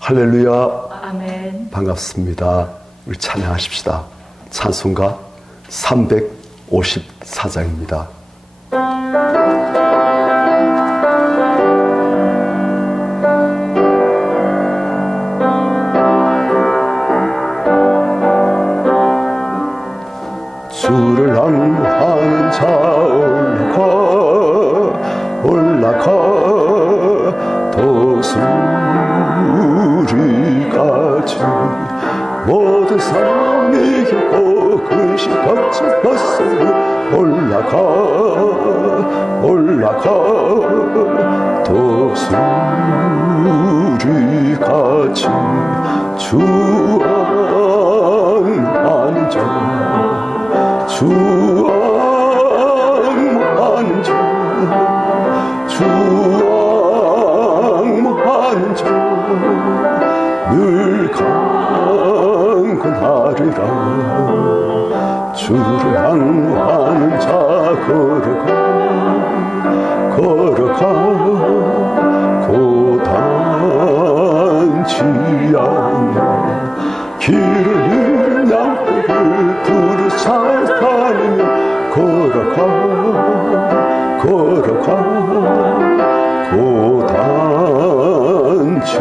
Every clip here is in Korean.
할렐루야. 아멘. 반갑습니다. 우리 찬양하십시다. 찬송가 354장입니다. 주를 앙하는 자 올라가 도수리같이 모든 삶이 겪고 근심 걱정 벗어나 올라가 도수리같이 주앙하는 자 주앙하는 자 주앙하는 자 늘 강건하리라. 주를 향하는 자 걸어가 고단치 않아 길을 잃은 양떼를 부르사 다니며 걸어가 고단치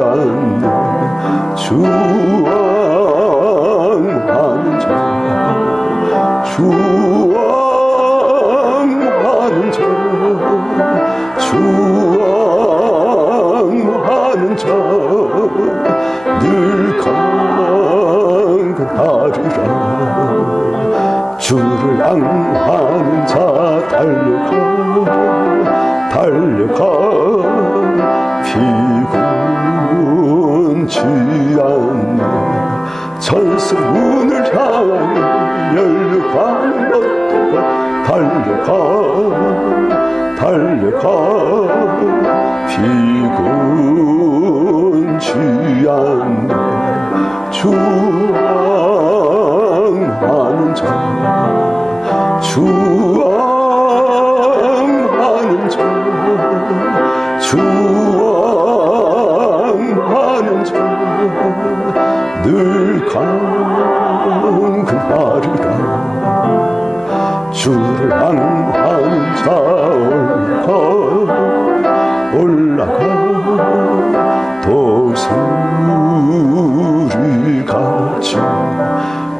않네. 주왕하는 자 주왕하는 자 주왕하는 자 늘 강건하리라. 주를 앙하는 자 달려가 피곤치 않네. 천수 문을 향하여 열려가는 것들과 달려가 피곤치 않네. 주왕하는 자 주왕하는 자 주왕하는 자 늘 강건하리라. 주를 앙하는 자 올라가 도수리같이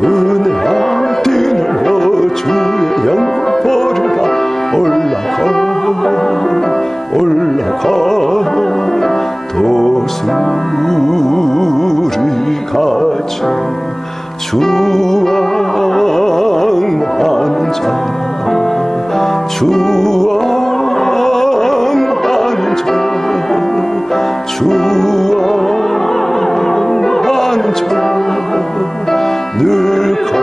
은혜한 뛰놀려 주의 영광 보리라. 올라가 도수리같이 주왕하는 자 주왕하는 자 주왕하는 자 늘 강건하리라.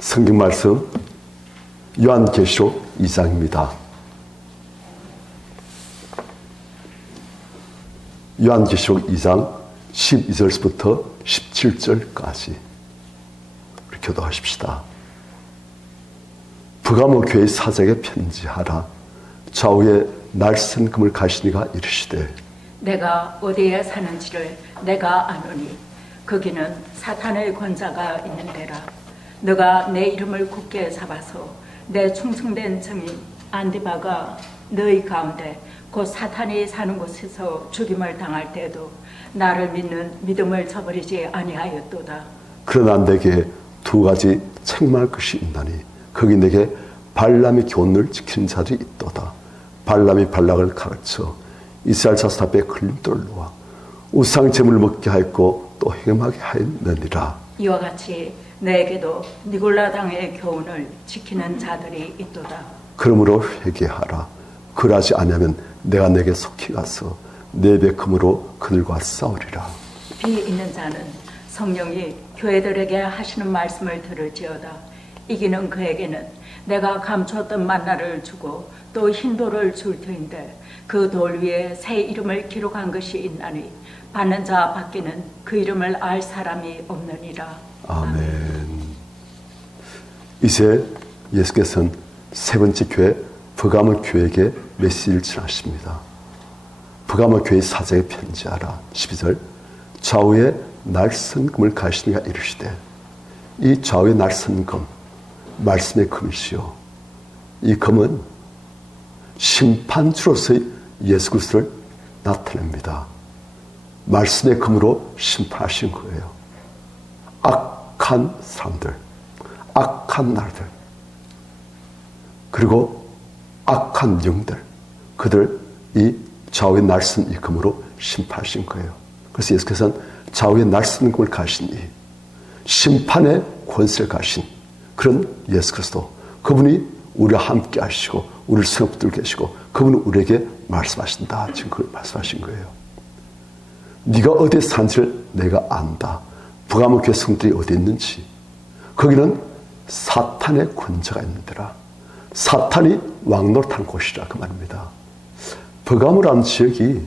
성경 말씀 요한계시록 2장입니다. 요한계시록 2장 12절부터 17절까지 우리 교도하십시다. 브가모 교회 사장에게 편지하라. 좌우에 날쌘 금을 가시니가 이르시되 내가 어디에 사는지를 내가 아노니 거기는 사탄의 권자가 있는 데라. 너가 내 이름을 굳게 잡아서 내 충성된 증인 안디바가 너희 가운데 곧 사탄이 사는 곳에서 죽임을 당할 때에도 나를 믿는 믿음을 저버리지 아니하였도다. 그러나 내게 두 가지 책망할 것이 있나니 거기 내게 발람의 교훈을 지키는 자들이 있도다. 발람이 발락을 가르쳐 이스라엘 자손 앞에 걸림돌을 놓아 우상 제물을 먹게 하였고 또 행음하게 하였느니라. 이와 같이 내게도 니골라당의 교훈을 지키는 자들이 있도다. 그러므로 회개하라. 그러하지 아니하면 내가 내게 속히 가서 내 베금으로 그들과 싸우리라. 비 있는 자는 성령이 교회들에게 하시는 말씀을 들을지어다. 이기는 그에게는 내가 감추었던 만나를 주고 또 흰 돌을 줄 터인데 그 돌 위에 새 이름을 기록한 것이 있나니 받는 자 밖에는 그 이름을 알 사람이 없느니라. 아멘. 이제 예수께서는 세 번째 교회 버가모 교회에게 메시지를 전하십니다. 버가모 교회 사자에 편지하라. 12절 좌우에 날선 금을 가시니가 이르시되, 이 좌우에 날선 금, 말씀의 금이시요, 이 금은 심판주로서의 예수 그리스도를 나타냅니다. 말씀의 금으로 심판하신 거예요. 악한 사람들, 악한 날들, 그리고 악한 영들, 그들 이 좌우의 날선 이 금으로 심판하신 거예요. 그래서 예수께서는 좌우의 날선 금을 가신 이 심판의 권세를 가신 그런 예수 그리스도, 그분이 우리와 함께 하시고 우리를 성읍들 계시고 그분은 우리에게 말씀하신다. 지금 그걸 말씀하신 거예요. 네가 어디에 사는지를 내가 안다. 버가모 교회 성들이 어디 있는지, 거기는 사탄의 권세가 있는 데라. 사탄이 왕노릇하는 곳이라 그 말입니다. 버가모라는 지역이,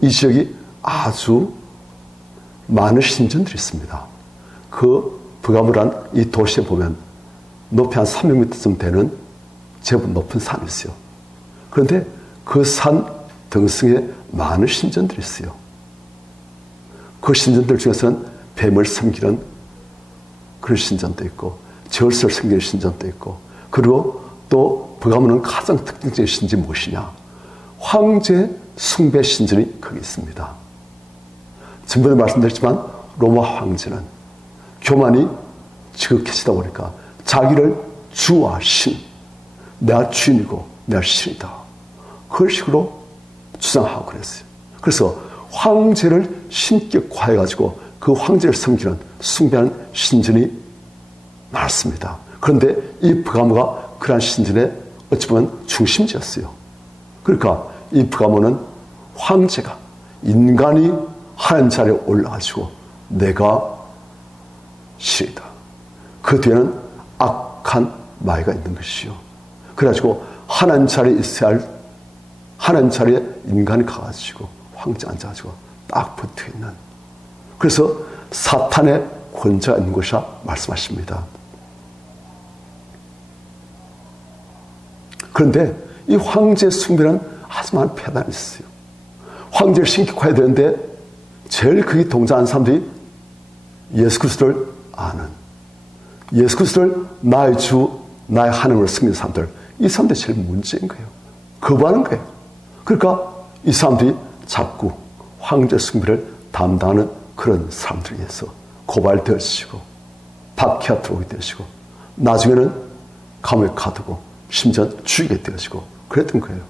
이 지역이 아주 많은 신전들이 있습니다. 그 버가모라는 이 도시에 보면 높이 한 300m쯤 되는 제법 높은 산이 있어요. 그런데 그 산 등성에 많은 신전들이 있어요. 그 신전들 중에서는 뱀을 섬기는 그런 신전도 있고, 절세를 섬기는 신전도 있고, 그리고 또 버가모는 가장 특징적인 신전이 무엇이냐? 황제 숭배 신전이 거기 있습니다. 전번에 말씀드렸지만 로마 황제는 교만이 지극해지다 보니까 자기를 주와 신, 내가 주인이고 내가 신이다, 그런 식으로 주장하고 그랬어요. 그래서 황제를 신격화해가지고 그 황제를 섬기는 숭배하는 신전이 많습니다. 그런데 이 버가모가 그러한 신전의 어찌 보면 중심지였어요. 그러니까 이 버가모는 황제가, 인간이 하나님 자리에 올라가지고 내가 신이다, 그 뒤에는 악한 마귀가 있는 것이요, 그래가지고 하나님 자리에 있어야 할, 하나님 자리에 인간이 가가지고 황제 앉아가지고 딱 붙어있는, 그래서 사탄의 권세가 있는 곳이라 말씀하십니다. 그런데 이 황제 숭배는 아주 많은 폐단이 있어요. 황제를 신격화해야 되는데 제일 크게 동조하는 사람들이 예수 그리스도를 아는, 예수 그리스도를 나의 주, 나의 하나님으로 섬기는 사람들, 이 사람들이 제일 문제인 거예요. 거부하는 거예요. 그러니까 이 사람들이 자꾸 황제 숭배를 담당하는 그런 사람들에 의해서 고발되어지고 박해가 들어오게 되어지고 나중에는 감옥에 가두고 심지어 죽이게 되어지고 그랬던 거예요.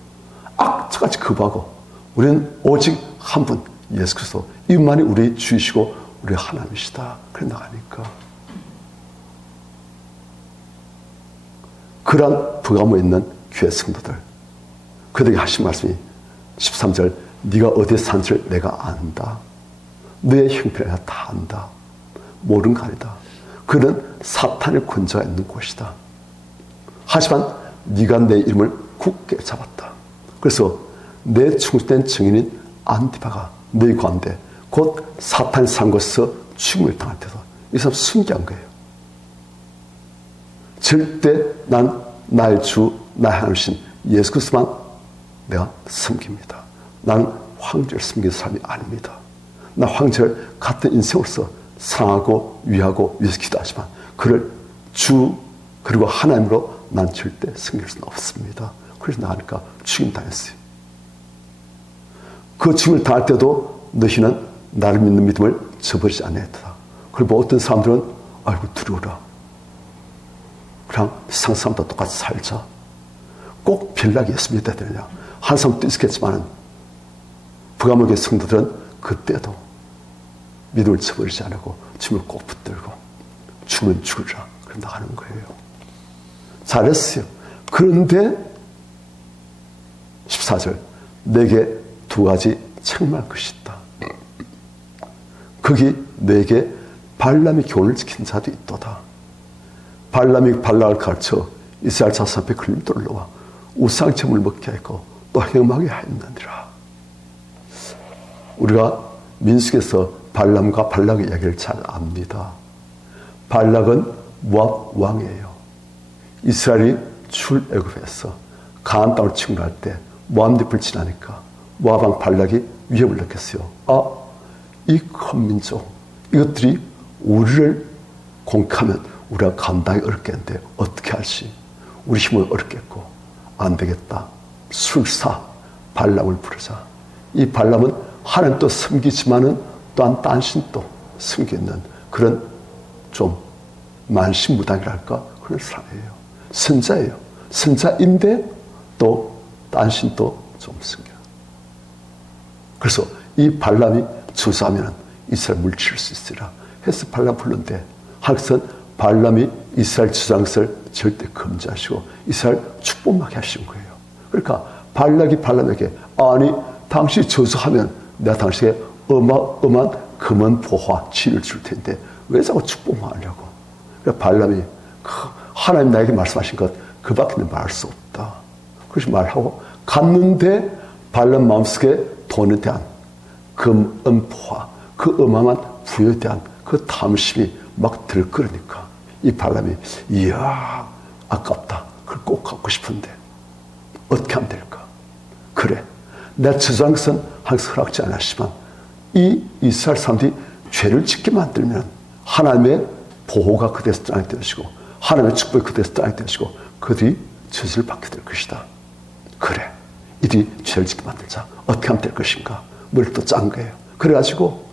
악처같이 거부하고 우리는 오직 한 분, 예수 그리스도, 이분만이 우리 주이시고 우리 하나님이시다, 그래 나가니까. 그러한 버가모에 있는 교회 성도들, 그들에게 하신 말씀이 13절 네가 어디에 사는지를 내가 안다. 너의 형편을 내가 다 안다. 모르는 거 아니다. 그는 사탄의 권세가 있는 곳이다. 하지만 네가 내 이름을 굳게 잡았다. 그래서 내 충성된 증인인 안티바가 너희 가운데 곧 사탄의 산 곳에서 죽음을 당할 때도 이 사람 순기한 거예요. 절대 난 나의 주, 나의 하나님이신 예수 그리스도만 내가 섬깁니다. 나는 황제를 섬기는 사람이 아닙니다. 나 황제를 같은 인생으로서 사랑하고 위하고 위해서 기도하지만 그를 주 그리고 하나님으로 난 절대 섬길 수는 없습니다. 그래서 나가니까 죽임 당했어요. 그 죽임을 당할 때도 너희는 나를 믿는 믿음을 저버리지 않았다. 그리고 어떤 사람들은 아이고 두려워라, 그냥 세상 사람도 똑같이 살자. 꼭 빌라게 예수 믿어야 되느냐. 한 사람도 있겠지만 북아목의 성도들은 그때도 믿음을 쳐버리지 않고 주님을 꼭 붙들고 죽으면 죽으라 그럼 나가는 거예요. 잘했어요. 그런데 14절 내게 두 가지 책망할 것이 있다. 거기 내게 발람이 교훈을 지킨 자도 있도다. 발람이 발락을 가르쳐 이스라엘 자손 앞에 걸림돌을 놓아 우상제물을 먹게 했고 또 행음하게 하였느니라. 우리가 민수기에서 발람과 발락의 이야기를 잘 압니다. 발락은 모압 왕이에요. 이스라엘이 출애굽해서 가나안 땅을 침공할 때 모압 늪을 지나니까 모압 왕 발락이 위협을 느꼈어요. 이 큰 민족 이것들이 우리를 공격하면 우리가 감당이 어렵겠는데 어떻게 할지 우리 힘은 어렵겠고 안 되겠다. 술사 발람을 부르자. 이 발람은 하나님도 섬기지만은 또한 딴 신도 섬기는 그런 좀 만신무당이랄까 그런 사람이에요. 선자예요. 선자인데 또 딴 신도 좀 섬겨요. 그래서 이 발람이 주사하면 이스라엘 물칠 수 있으리라 해서 발람 불렀는데 하나님께서는 발람이 이스라엘 주장을 절대 금지하시고 이스라엘 축복하게 하신 거예요. 그러니까 발락이 발람에게 아니 당신이 저주하면 내가 당신에게 어마어마한 금은 보화 진을 줄 텐데 왜 자꾸 축복만 하려고. 그러니까 발람이 하나님 나에게 말씀하신 것 그 밖에는 말할 수 없다. 그렇게 말하고 갔는데 발람 마음속에 돈에 대한 금, 은, 보화 그 어마어마한 부여에 대한 그 탐심이 막 들끓으니까 이 발람이 이야 아깝다. 그걸 꼭 갖고 싶은데 어떻게 하면 될까? 그래 내 저장선 항상 허락지 않았지만 이 이스라엘 사람들이 죄를 짓게 만들면 하나님의 보호가 그대에서 땅에 되어지고 하나님의 축복이 그대에서 땅에 되어지고 그들이 저주를 받게 될 것이다. 그래 이들이 죄를 짓게 만들자. 어떻게 하면 될 것인가? 머리를 또 짠 거예요. 그래가지고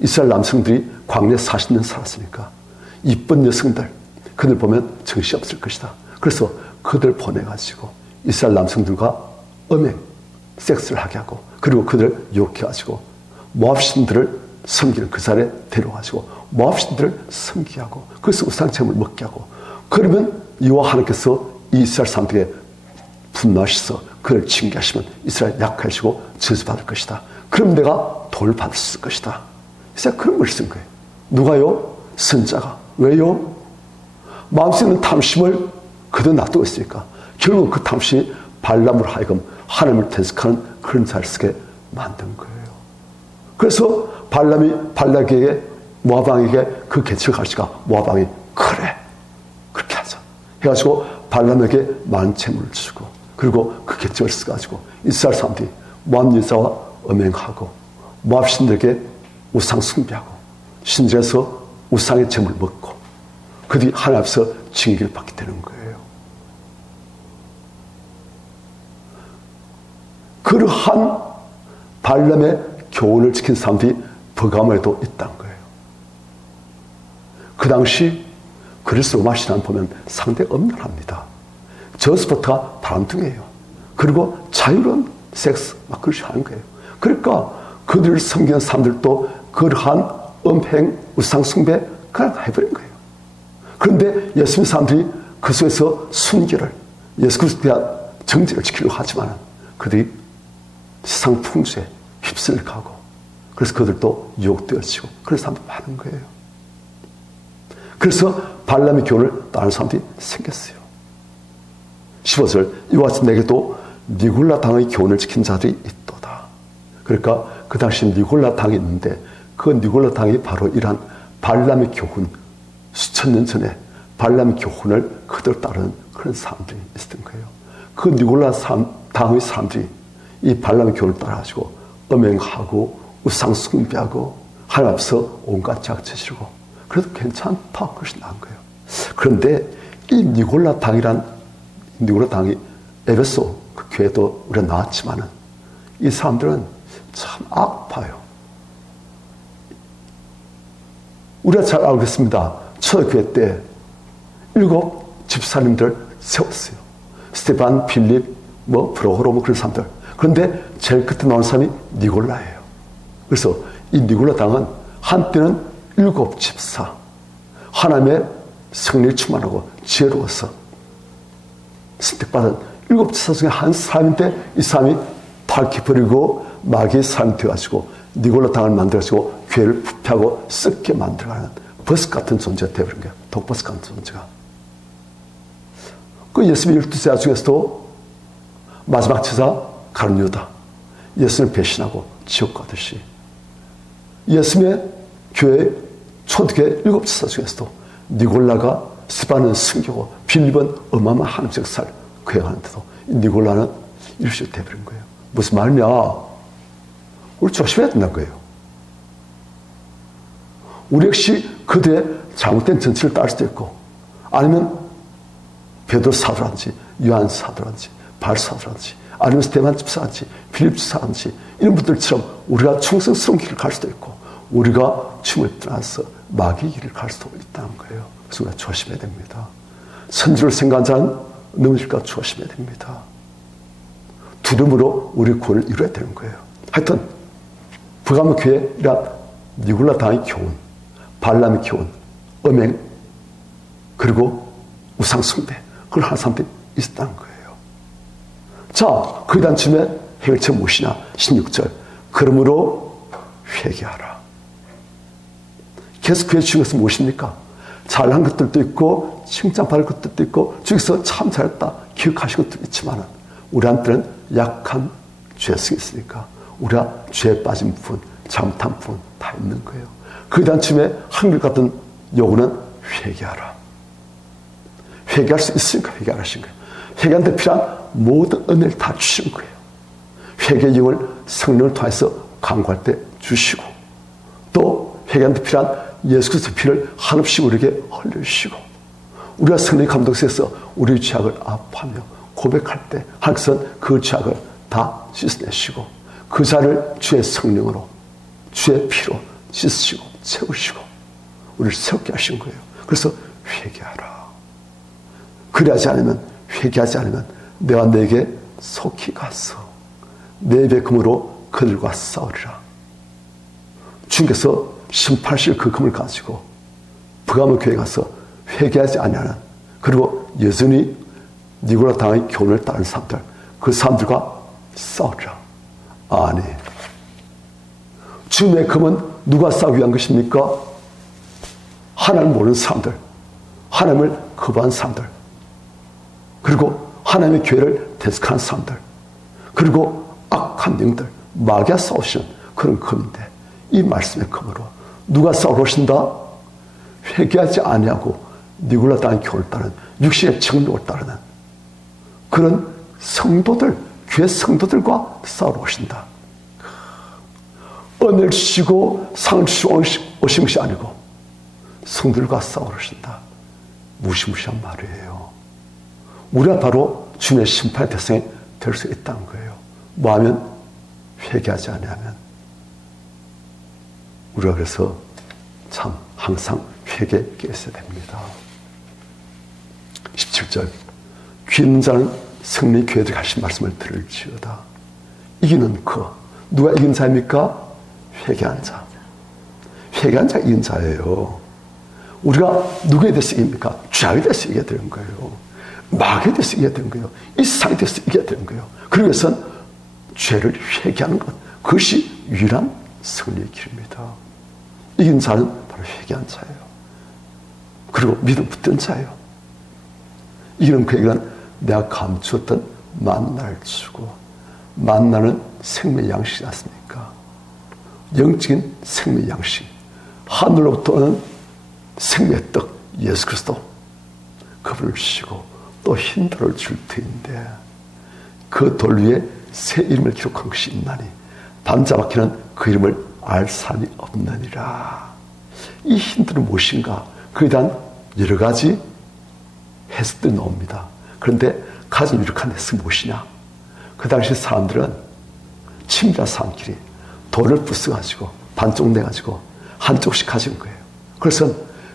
이스라엘 남성들이 광야에 40년 살았으니까 이쁜 여성들 그들 보면 정신이 없을 것이다. 그래서 그들 보내가지고 이스라엘 남성들과 섹스를 하게 하고 그리고 그들을 유혹해가지고 모압 신들을 섬기는 그 자리에 데려가지고 모압 신들을 섬기게 하고 그래서 우상제물을 먹게 하고 그러면 여호와 하나님께서 이스라엘 사람들에게 분노하셔서 그를 징계하시면 이스라엘 약해지고 저주받을 것이다. 그럼 내가 돌을 받을 수 있을 것이다. 이스라엘 그런 걸 쓴 거예요. 누가요? 선자가. 왜요? 마음속에 있는 탐심을 그대로 놔두고 있으니까 결국 그 탐심이 발람으로 하여금 하나님을 대적하는 그런 자를 쓰게 만든 거예요. 그래서 발람이 발락에게 모압 왕에게 그 계책을 가르치니까 모압 왕이 그래 그렇게 하자 해가지고 발람에게 많은 재물을 주고 그리고 그 계책을 써가지고 이스라엘 사람들이 모압 여자와 음행하고 모압 신들에게 우상 숭배하고 신들에서 우상의 재물을 먹고 그들이 하나님 앞에서 징계를 받게 되는 거예요. 그러한 발람의 교훈을 지킨 사람들이 버가모에도 있다는 거예요. 그 당시 그리스 로마 신앙 보면 상당히 엄연합니다. 저스부터가 바람둥이에요. 그리고 자유로운 섹스 막 그렇게 하는 거예요. 그러니까 그들을 섬기는 사람들도 그러한 음행, 우상 숭배 그냥 해버린 거예요. 그런데 예수 믿는 사람들이 그 속에서 순결을 예수 그리스도에 대한 정직을 지키려고 하지만 그들이 세상 풍수에 휩쓸려 가고 그래서 그들도 유혹되어지고 그런 사람들이 많은 거예요. 그래서 발람의 교훈을 따르는 사람들이 생겼어요. 15절 이와 같이 내게도 니골라 당의 교훈을 지킨 자들이 있도다. 그러니까 그 당시 니골라 당이 있는데 그 니골라 당이 바로 이러한 발람의 교훈 수천 년 전에 발람의 교훈을 그대로 따르는 그런 사람들이 있었던 거예요. 그 니골라 당의 사람들이 이 발람의 교훈을 따라가지고 음행하고 우상 숭배하고 하나님 앞에서 온갖 자학체시고 그래도 괜찮다 그것이 나은 거예요. 그런데 이 니골라 당이 에베소 그 교회도 우리가 나왔지만은 이 사람들은 참 아파요. 우리가 잘 알고 있습니다. 초대교회 때 7 집사님들 세웠어요. 스테반, 필립, 프로호로 그런 사람들. 그런데 제일 끝에 나온 사람이 니골라예요. 그래서 이 니골라 당은 한때는 7 집사, 하나님의 성령이 충만하고 지혜로워서 선택받은 7 집사 중에 한 사람인데 이 사람이 탈퀴버리고 마귀의 사람이 되어가지고 니골라 당을 만들어가지고 교회를 부패하고 썩게 만들어가는 버스 같은 존재가 되어버린 거예요. 독버스 같은 존재가. 그 예수님의 12제자 중에서도 마지막 제자 가룟 유다, 예수님을 배신하고 지옥 가듯이 예수님의 교회 초대교회 7 제자 중에서도 니골라가 스바는 순교고 빌립은 어마어마한 하나님의 역사를 구행하는데도 니골라는 이럴 수 있게 되어버린 거예요. 무슨 말이냐? 우리 조심해야 된다는 거예요. 우리 역시 그들의 잘못된 정치를 따를 수도 있고, 아니면 베드로 사도라든지 요한 사도라든지 바울 사도라든지 아니면 스테반 집사라든지 필립 집사라든지 이런 분들처럼 우리가 충성스러운 길을 갈 수도 있고, 우리가 춤을 떠나서 마귀의 길을 갈 수도 있다는 거예요. 그래서 우리가 조심해야 됩니다. 선지를 생각한 자는 넘어질까 조심해야 됩니다. 두려움으로 우리 구원을 이루어야 되는 거예요. 하여튼 브가모 교회란 니골라 당의 교훈, 발람의 교훈, 음행, 그리고 우상숭배, 그걸 하는 사람들이 있었다는 거예요. 자, 그 단쯤에 해결책 무엇이냐? 16절. 그러므로 회개하라. 계속 회개해 주신 것은 무엇입니까? 잘한 것들도 있고 칭찬받을 것들도 있고 저기서 참 잘했다 기억하신 것도 있지만 우리한테는 약한 죄성이 있으니까 우리가 죄에 빠진 부분, 잘못한 부분 다 있는 거예요. 그 단쯤에 한글 같은 요구는 회개하라. 회개할 수 있으니까 회개하신 거예요. 회개한테 필요한 모든 은혜를 다 주신 거예요. 회개의 영을 성령을 통해서 강구할 때 주시고, 또 회개한테 필요한 예수 그리스도의 피를 한없이 우리에게 흘려주시고, 우리가 성령의 감독에서 우리의 죄악을 아파하며 고백할 때 하나님께서는 그 죄악을 다 씻어내시고 그 자를 주의 성령으로 주의 피로 씻으시고 채우시고 우리를 새롭게 하신 거예요. 그래서 회개하라. 그리하지 않으면, 회개하지 않으면 내가 너에게 속히 가서 내 백금으로 그들과 싸우리라. 주님께서 심판하실 그 금을 가지고 브가모 교회에 가서 회개하지 아니하는, 그리고 여전히 니골라 당의 교훈을 따르는 사람들, 그 사람들과 싸우리라. 아니, 주님의 금은 누가 싸우기 위한 것입니까? 하나님을 모르는 사람들, 하나님을 거부한 사람들, 그리고 하나님의 교회를 대적하는 사람들, 그리고 악한 영들, 마귀와 싸우시는 그런 금인데, 이 말씀의 금으로 누가 싸우러 오신다? 회개하지 아니하고 니골라 당의 교훈을 따르는, 육신의 정욕을 따르는 그런 성도들, 교회 성도들과 싸우러 오신다. 은혜를 주시고 상을 주시고 오신 것이 아니고 성들과 싸우러 오신다. 무시무시한 말이에요. 우리가 바로 주님의 심판의 대상이 될 수 있다는 거예요. 뭐하면? 회개하지 아니하면. 우리가 그래서 참 항상 회개에 있어야 됩니다. 17절. 귀 있는 자는 성령의 교회들이 하신 말씀을 들을지어다. 이기는 그, 누가 이긴 자입니까? 회개한 자. 회개한 자가 이긴 자예요. 우리가 누구에 대해서 이깁니까? 죄악에 대해서 이겨야 되는 거예요. 마귀에 대해서 이겨야 되는 거예요. 이 세상에 대해서 이겨야 되는 거예요. 그러기 위해서는 죄를 회개하는 것, 그것이 유일한 승리의 길입니다. 이긴 자는 바로 회개한 자예요. 그리고 믿음 붙든 자예요. 이기는 그 얘기는 내가 감추었던 만나를 주고, 만나는 생명의 양식이지 않습니까? 영적인 생명의 양식, 하늘로부터 오는 생명의 떡 예수 그리스도, 그분을 주시고 또 흰 돌을 줄 터인데 그 돌 위에 새 이름을 기록한 것이 있나니 단자박히는 그 이름을 알 사람이 없느니라. 이 흰 돌은 무엇인가? 그에 대한 여러 가지 해석들이 나옵니다. 그런데 가장 유력한 해석이 무엇이냐? 그 당시 사람들은 친밀한 사람끼리 돌을 부숴가지고 반쪽 내가지고 한쪽씩 가진 거예요. 그래서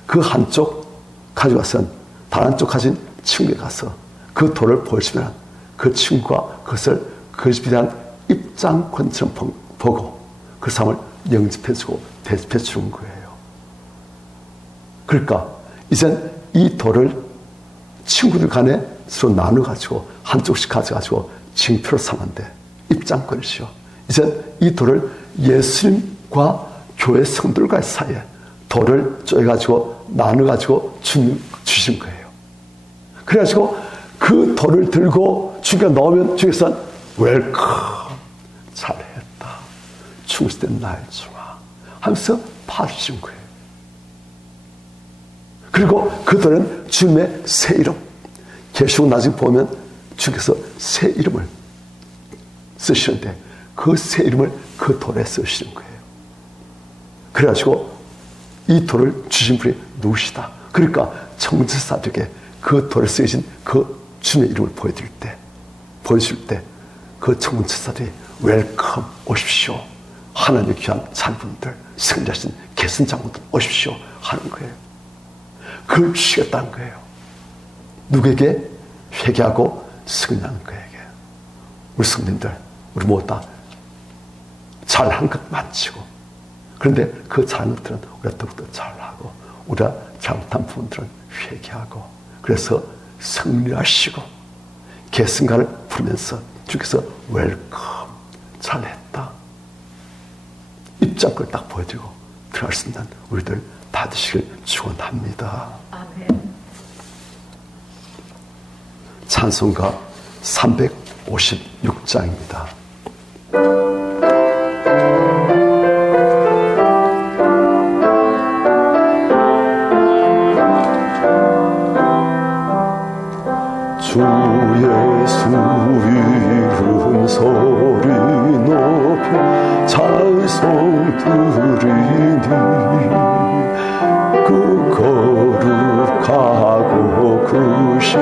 그 한쪽 가져가서는 다른 한쪽 가진 친구에 가서 그 돌을 보여주면 그 친구가 그것을 그것에 대한 입장권처럼 보고 그 사람을 영접해주고 대접해주는 거예요. 그러니까 이젠 이 돌을 친구들 간에 서로 나눠가지고 한쪽씩 가져가지고 징표로 삼는데 입장권이죠. 이젠 이 돌을 예수님과 교회 성도들과의 사이에 돌을 쪼개가지고 나눠가지고 주신 거예요. 그래가지고 그 돌을 들고 주님께 넣으면 주님께서는 웰컴, 잘했다, 충실된 나의 종아 하면서 봐주신 거예요. 그리고 그 돌은 주님의 새 이름, 계시록 나중에 보면 주님께서 새 이름을 쓰시는데 그 새 이름을 그 돌에 쓰시는 거예요. 그래가지고 이 돌을 주신 분이 누구시다. 그러니까 청지사들에게 그 돌에 쓰여진 그 주님의 이름을 보여줄 때 그 청지사들이 웰컴, 오십시오, 하나님의 귀한 자녀분들, 승리하신 계승장군들 오십시오 하는 거예요. 그걸 주시겠다는 거예요. 누구에게? 회개하고 승리하는 거에게. 우리 성도님들, 우리 모두 다 잘한 것 많지고, 그런데 그 잘한 것들은 우리가 더욱더 잘하고, 우리가 잘못한 부분들은 회개하고, 그래서 승리하시고 계승가를 부르면서 주께서 웰컴, 잘했다, 입장권을 딱 보여주고 들어갈 수 있는 우리들 다 되시길 축원합니다. 아멘. 찬송가 356장입니다. 주 예수 이름 소리 높여 찬송 드리니 그 거룩하고 크신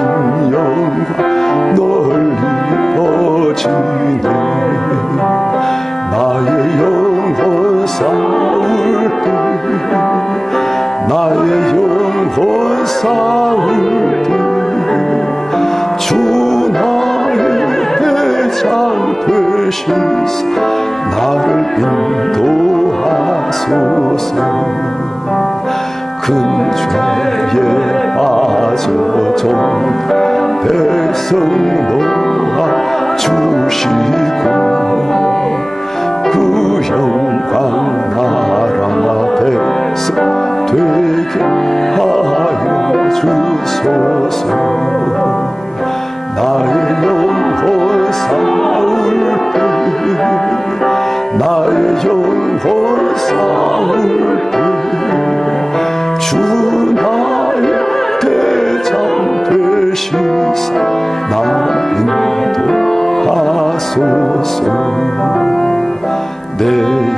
영광 널리 퍼지네. 나의 영혼 싸울 때, 나의 영혼 싸울 때 주 나의 대장 되시사 나를 인도하소서. 큰 죄에 빠져 좀 백성 놓아 주시고 그 영광 나라 백성 되게 하여 주소서. 나의 영혼 싸울 때, 나의 영혼 싸울 때 주 나의 대장 되시사 나를 인도하소서. 내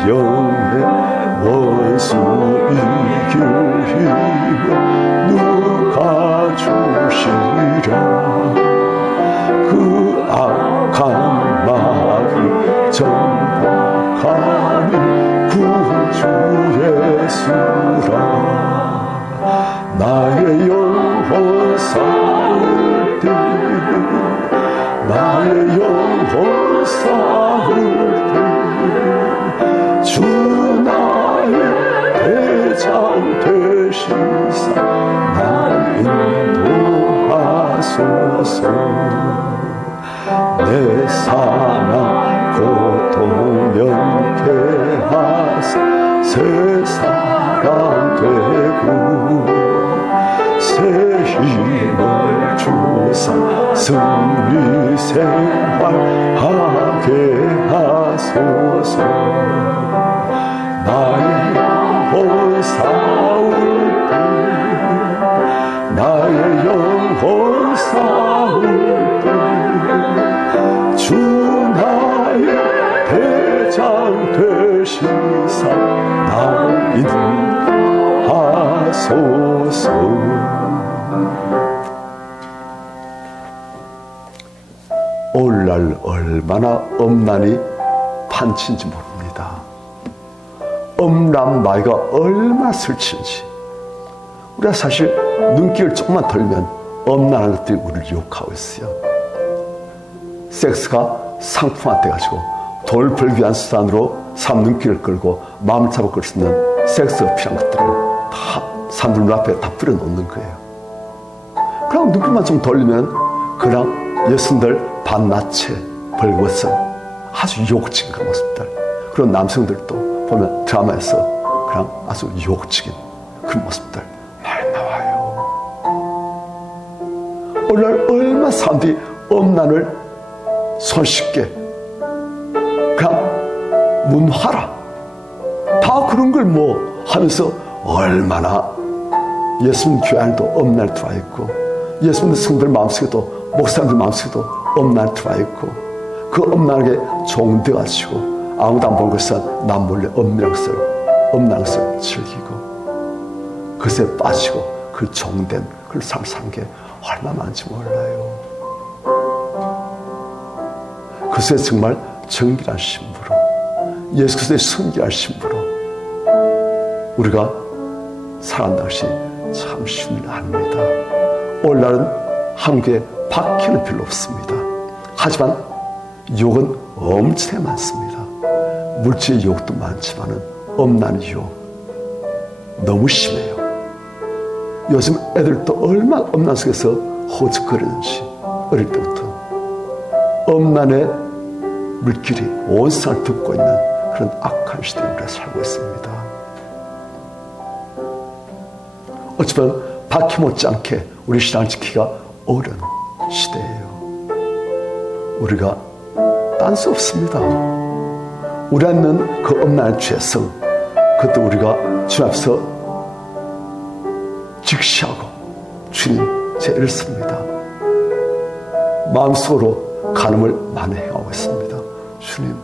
영의 원수 이길 힘을 누가 주시랴. 그 악한 마귀 정복하는 구주 예수라. 나의 영혼 싸울 때, 나의 영혼 싸울 때 주 나의 대장 되시사 나를 인도하소서. 내 사랑 고통 면케하사 새 사람 되고 새 힘을 주사 승리 생활하게 하소서. 나의 영혼 싸울 때, 나의 영혼 싸울 때 주 나의 대장 되시사 나를 인도하소서. 오늘날 얼마나 엄란히 판치인지 모릅니다. 엄란 마귀가 얼마나 설치인지. 우리가 사실 눈길을 조금만 돌면 엄란한 것들이 우리를 유혹하고 있어요. 섹스가 상품화돼가지고 돈을 벌기 위한 수단으로 사람 눈길을 끌고 마음을 잡아끌 수 있는 섹스 어필한 것들을 다 사람들 눈앞에 다 뿌려놓는 거예요. 그럼 눈길만 좀 돌리면 그냥 여성들 반나체 벌거벗은 아주 유혹적인 그런 모습들, 그런 남성들도 보면 드라마에서 그냥 아주 유혹적인 그런 모습들 많이 나와요. 오늘날 얼마나 사람들이 엄란을 손쉽게 그냥 문화라 다 그런 걸 뭐 하면서 얼마나 예수님 교회 안에도 엄란이 들어와 있고 예수님 성도들 마음속에도 목사님들 마음속에도 엄란이 들어와 있고 그 엄란하게 종되어가지고 아무도 안 본 것은 남 몰래 엄밀한 것을 즐기고 그것에 빠지고 그 종된 그런 삶을 사는 게 얼마나 많은지 몰라요. 그것에 정말 정결한 신부로 예수 그리스도의 순결한 신부로 우리가 살아간다는 것이 참 쉬운 일 아닙니다. 오늘날은 한국에 박해는 별로 없습니다. 하지만 유혹은 엄청나게 많습니다. 물질의 유혹도 많지만은 엄란의 유혹 너무 심해요. 요즘 애들도 얼마나 엄란 속에서 허우적거리는지 어릴 때부터 엄란의 물길이 온 세상을 덮고 있는 그런 악한 시대에 우리가 살고 있습니다. 어쩌면 박해 못지않게 우리 신앙을 지키기가 어려운 시대예요. 우리가 딴 수 없습니다. 우리 안에 있는 그 엄란의 죄성 그것도 우리가 주님 앞에서 직시하고 주님 제 이렇습니다. 마음속으로 간음을 많이 행하고 있습니다. 주님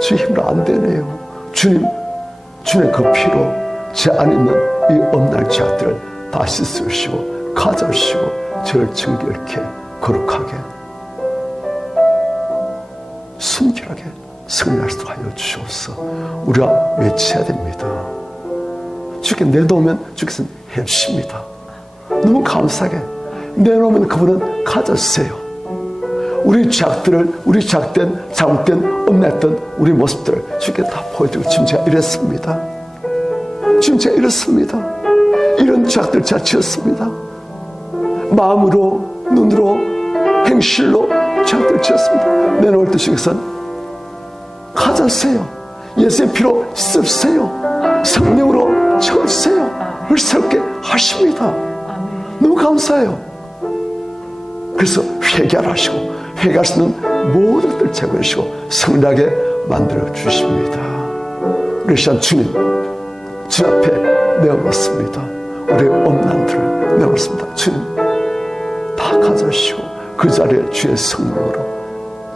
제 힘으로 안 되네요. 주님 주님의 그 피로 제 안에 있는 이 엄란의 죄악들을 다 씻으시고 가져오시고 저를 정결케 거룩하게 순결하게 승리할 수 하여 주옵소서. 우리가 외쳐야 됩니다. 주께 내놓으면 주께서는 해주십니다. 너무 감사하게 내놓으면 그분은 가져주세요. 우리 죄악들을 우리 죄악된 잘못된 엄란했던 우리 모습들을 주께 다 보여주고 지금 제가 이랬습니다. 지금 제가 이렇습니다. 이런 죄악들 제가 지었습니다. 마음으로 눈으로 행실로 죄악들 지었습니다. 내놓을 때 주께서는 가져주세요. 예수의 피로 씻으세요. 성령으로 채워주세요. 우리 새롭게 하십니다. 너무 감사해요. 그래서 회개를 하시고 회개할 수 있는 모든 것들을 제거해 주시고 성리하게 만들어 주십니다. 우리 시간 주님 앞에 내어놓습니다. 우리의 엄란들을 내어놓습니다. 주님 다 가져주시고 그 자리에 주의 성령으로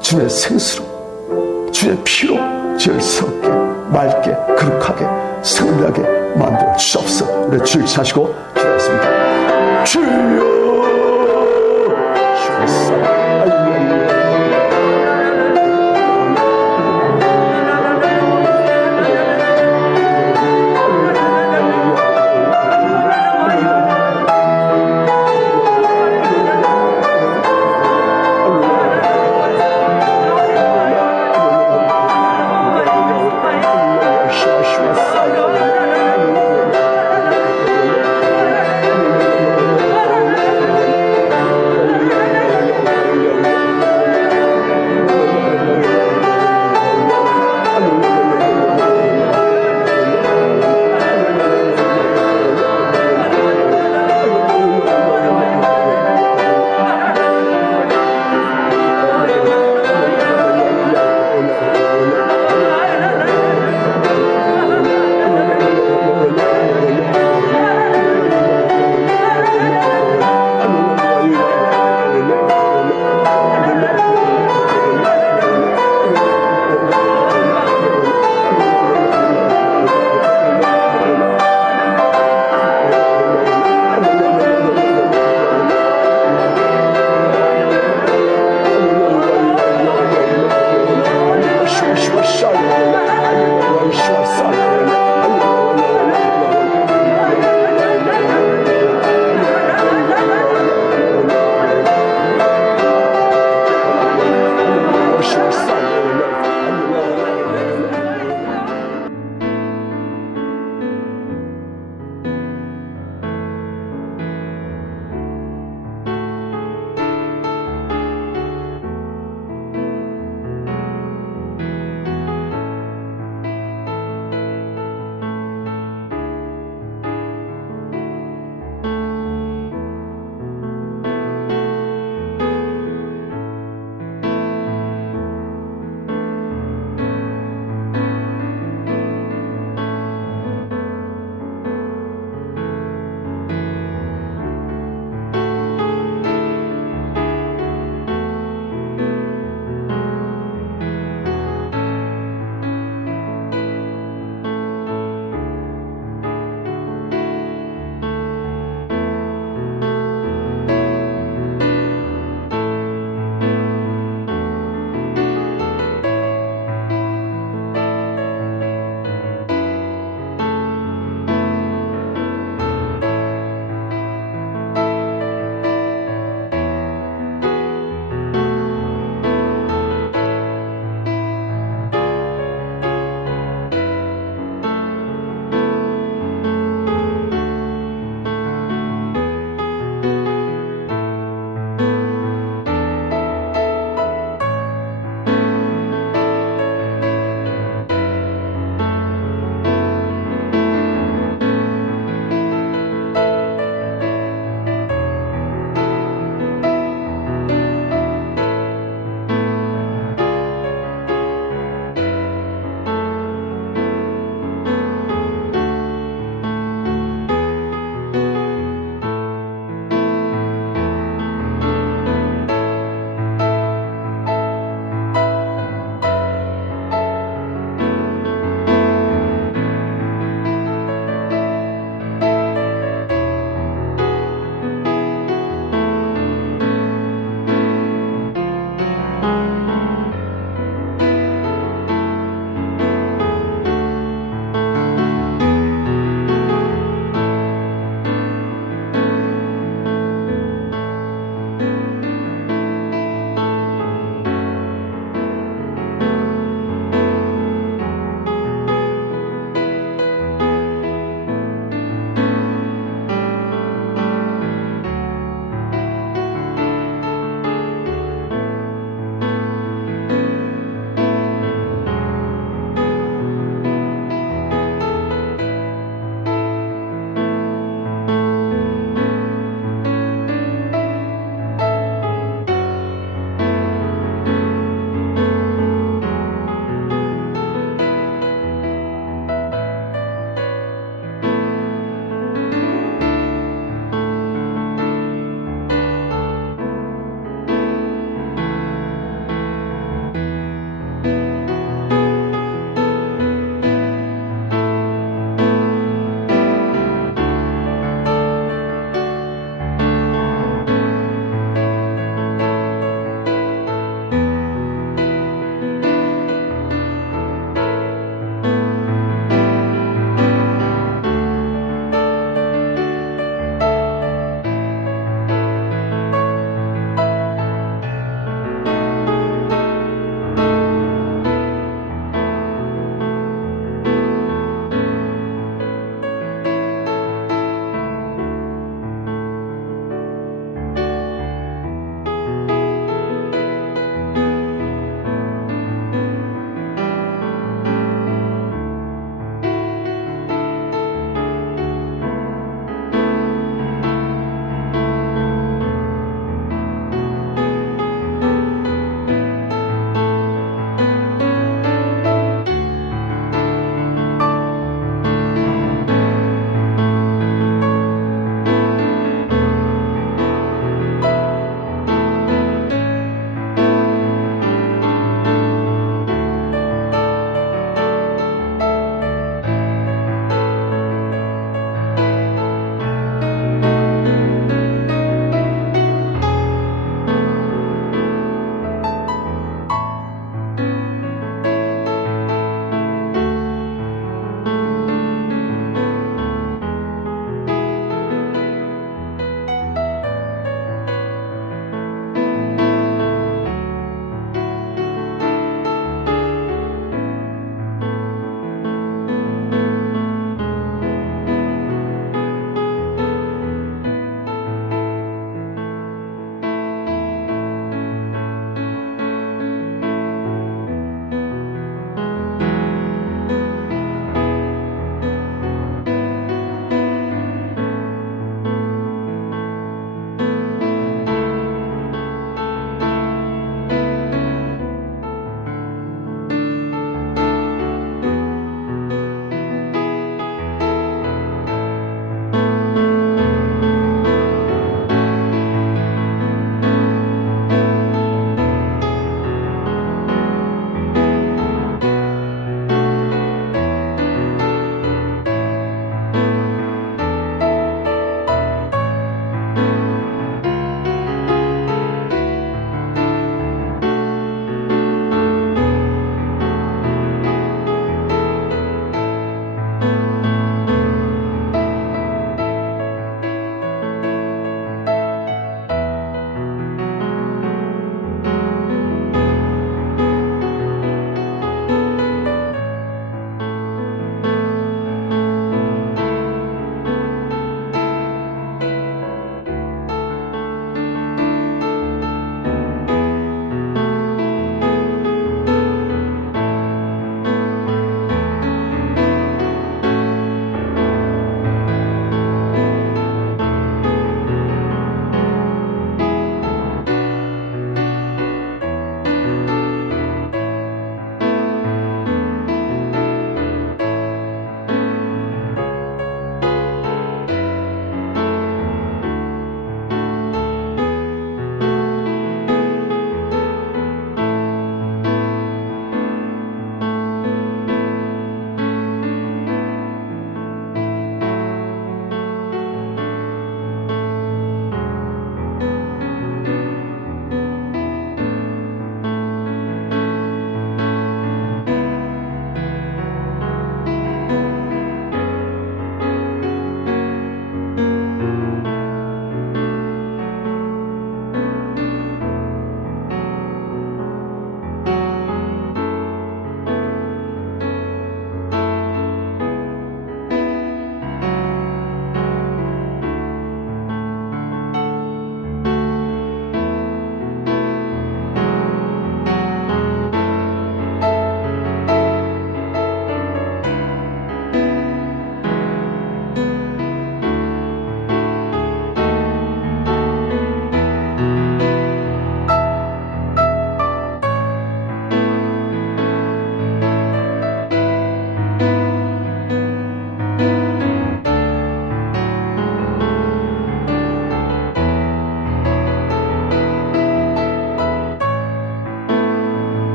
주의 생수로 주의 피로 죄를 썩게 맑게 거룩하게 성리하게 만들어 주옵소서. 우리 주를 찾으시고 기도하겠습니다. 주여